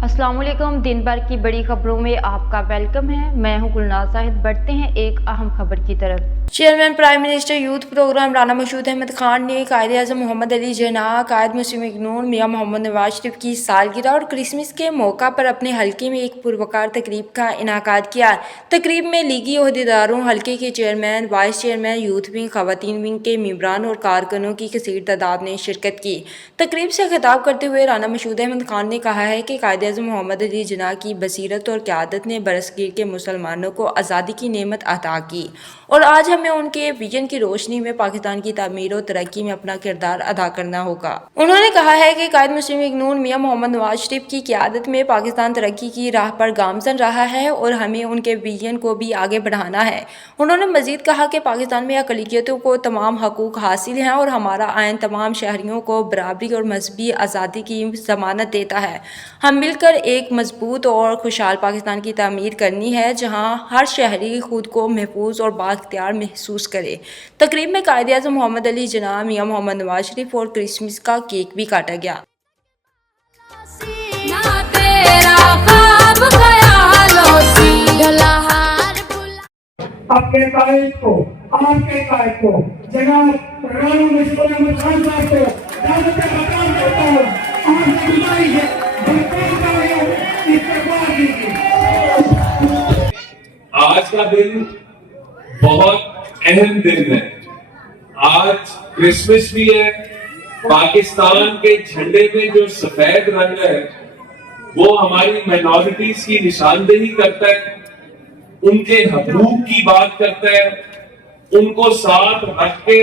अस्सलाम वालेकुम। दिन भर की बड़ी खबरों में आपका वेलकम है। मैं हूं गुलनाज साहिद। बढ़ते हैं एक अहम खबर की तरफ। Chairman prime minister youth programme Rana Mashhood Ahmad Khan ने कायद आज़म मोहम्मद अली जिन्नाह, कायद मुस्लिम लीग नून मियां मोहम्मद नवाज शरीफ की सालगिरह और क्रिसमस के मौका पर अपने हल्के में एक पुरवकार तकरीब का इनाकाद किया। तकरीब में लीगी ओहदेदारों, हल्के के chairman, vice chairman, youth wing, खवातीन विंग के मेंबरान और कारकुनों की कसीर तादाद ने शिरकत की। तकरीब से खिताब करते हुए राना मशहूद अहमद खान ने कहा है कि कायद आज़म मोहम्मद अली जिन्नाह की बसीरत और क़यादत ने बरसगीर के मुसलमानों को आज़ादी की नेमत अता की और आज हमें उनके विजन की रोशनी में पाकिस्तान की तामीर और तरक्की में अपना किरदार अदा करना होगा। उन्होंने कहा है कि कायद मुस्लिम लीग नून मियां मोहम्मद नवाज शरीफ की क़यादत में पाकिस्तान तरक्की की राह पर गामजन रहा है और हमें उनके विजन को भी आगे बढ़ाना है। उन्होंने मजीद कहा कि पाकिस्तान में अक़लियतों को तमाम हकूक़ हासिल हैं और हमारा आइन तमाम शहरियों को बराबरी और मजहबी आज़ादी की ज़मानत देता है। हम मिलकर एक मजबूत और खुशहाल पाकिस्तान की तामीर करनी है जहाँ हर शहरी खुद को महफूज और बाख्तियार महसूस करे। तकरीब में कायद आज़म मोहम्मद अली जिन्नाह, मियां मोहम्मद नवाज शरीफ और क्रिसमस का केक भी काटा गया। आपके कायद को, आपके कायद को, जनाब राना मशहूद अहमद खान साहब को दावत मकाम देता हूँ। आपसे गुजारिश है, बनता है इस्तेमाल कीजिए। आज का दिन बहुत अहम दिन है। आज क्रिसमस भी है। पाकिस्तान के झंडे में जो सफेद रंग है वो हमारी माइनॉरिटीज की निशानदेही करता है, उनके हकूक की बात करता है, उनको साथ रख के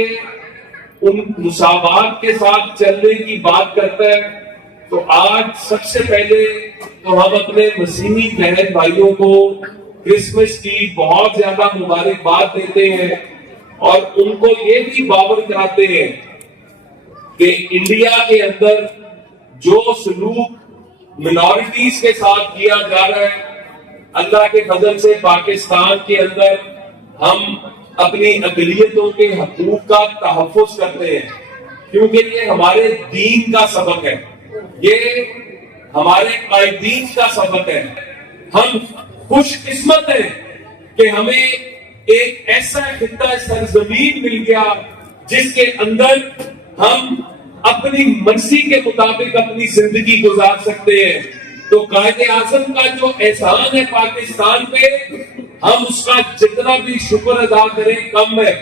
उन मुसावात के साथ चलने की बात करता है। तो आज सबसे पहले तो हम अपने मसीही बहन भाइयों को क्रिसमस की बहुत ज्यादा मुबारकबाद देते हैं और उनको ये भी बावर कराते हैं कि इंडिया के अंदर जो सलूक मिनॉरिटीज के साथ किया जा रहा है, अल्लाह के फजल से पाकिस्तान के अंदर हम अपनी अक़लियतों के हकूक का तहफ़्फ़ुज़ करते हैं, क्योंकि ये हमारे दीन का सबक है, ये हमारे कायदीन का सबक है। हम खुशकिस्मत हैं कि हमें एक ऐसा खित्ता सरजमीन मिल गया जिसके अंदर हम अपनी मर्जी के मुताबिक अपनी जिंदगी गुजार सकते हैं। तो कायदे आज़म का जो एहसान है पाकिस्तान पे, हम उसका जितना भी शुक्र अदा करें कम है।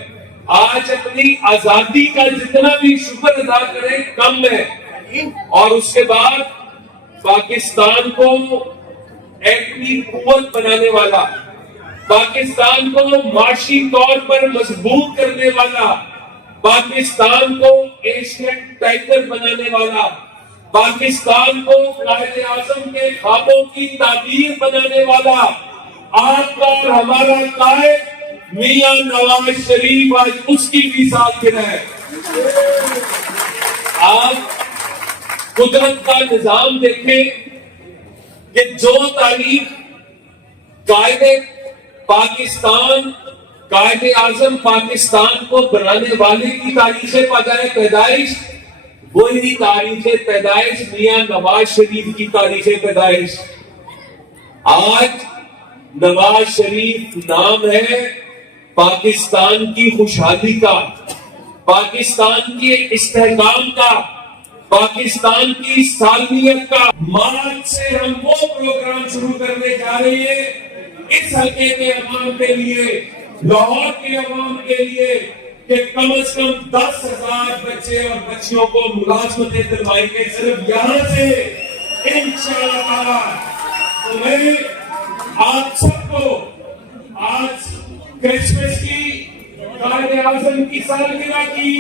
आज अपनी आजादी का जितना भी शुक्र अदा करें कम है। और उसके बाद पाकिस्तान को एटमी कुव्वत बनाने वाला, पाकिस्तान को माशी तौर पर मजबूत करने वाला, पाकिस्तान को एशियन टाइगर बनाने वाला, पाकिस्तान को कायदे आज़म के ख्वाबों की ताबीर बनाने वाला आपका और हमारा कायद मियां नवाज शरीफ, आज उसकी भी सालगिरह है। आप कुदरत का निजाम देखें कि जो तारीख कायदे पाकिस्तान, कायदे आज़म पाकिस्तान को बनाने वाले की तारीख बजाय पैदाइश, वही तारीख पैदाइश मियां नवाज शरीफ की तारीख पैदाइश। आज नवाज शरीफ नाम है पाकिस्तान की खुशहाली का, पाकिस्तान के इस्तेहकाम का, पाकिस्तान की सालमियत का। मार्च से हम वो प्रोग्राम शुरू करने जा रहे हैं इस हल्के के अवाम के लिए, लाहौर के अवाम के लिए, कि कम से कम 10,000 बच्चे और बच्चियों को मुलाजमतें दिलवाएंगे सिर्फ यहां से इंशाअल्लाह। तो मैं आप सबको आज क्रिसमस की, कायदे आज़म की सालगिरह की,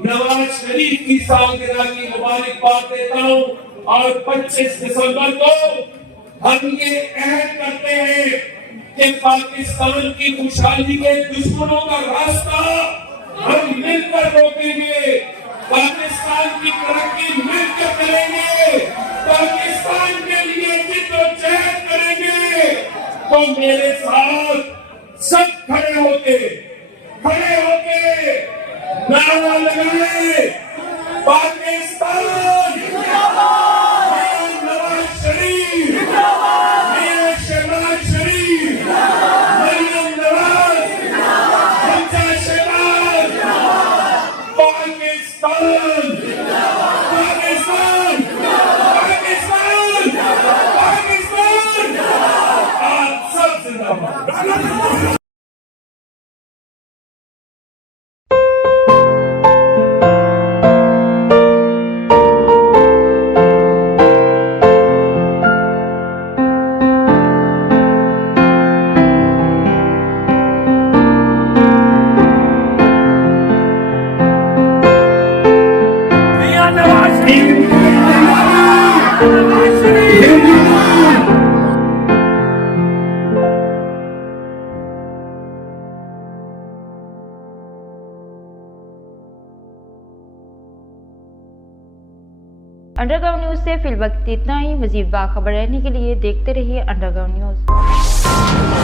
नवाज शरीफ की सालगिरह की मुबारकबाद देता हूं। और 25 दिसंबर को हम ये अहद करते हैं कि पाकिस्तान की खुशहाली के दुश्मनों का रास्ता हम मिलकर रोकेंगे, पाकिस्तान की तरक्की मिलकर करेंगे, पाकिस्तान के लिए जिद्दोजहद करेंगे। तो मेरे साथ सब खड़े होके नारा लगाए, पाकिस्तान, नवाज शरीफ। अंडरग्राउंड न्यूज़ से फिल वक्त इतना ही। मजीद बाखबर रहने के लिए देखते रहिए अंडरग्राउंड न्यूज़।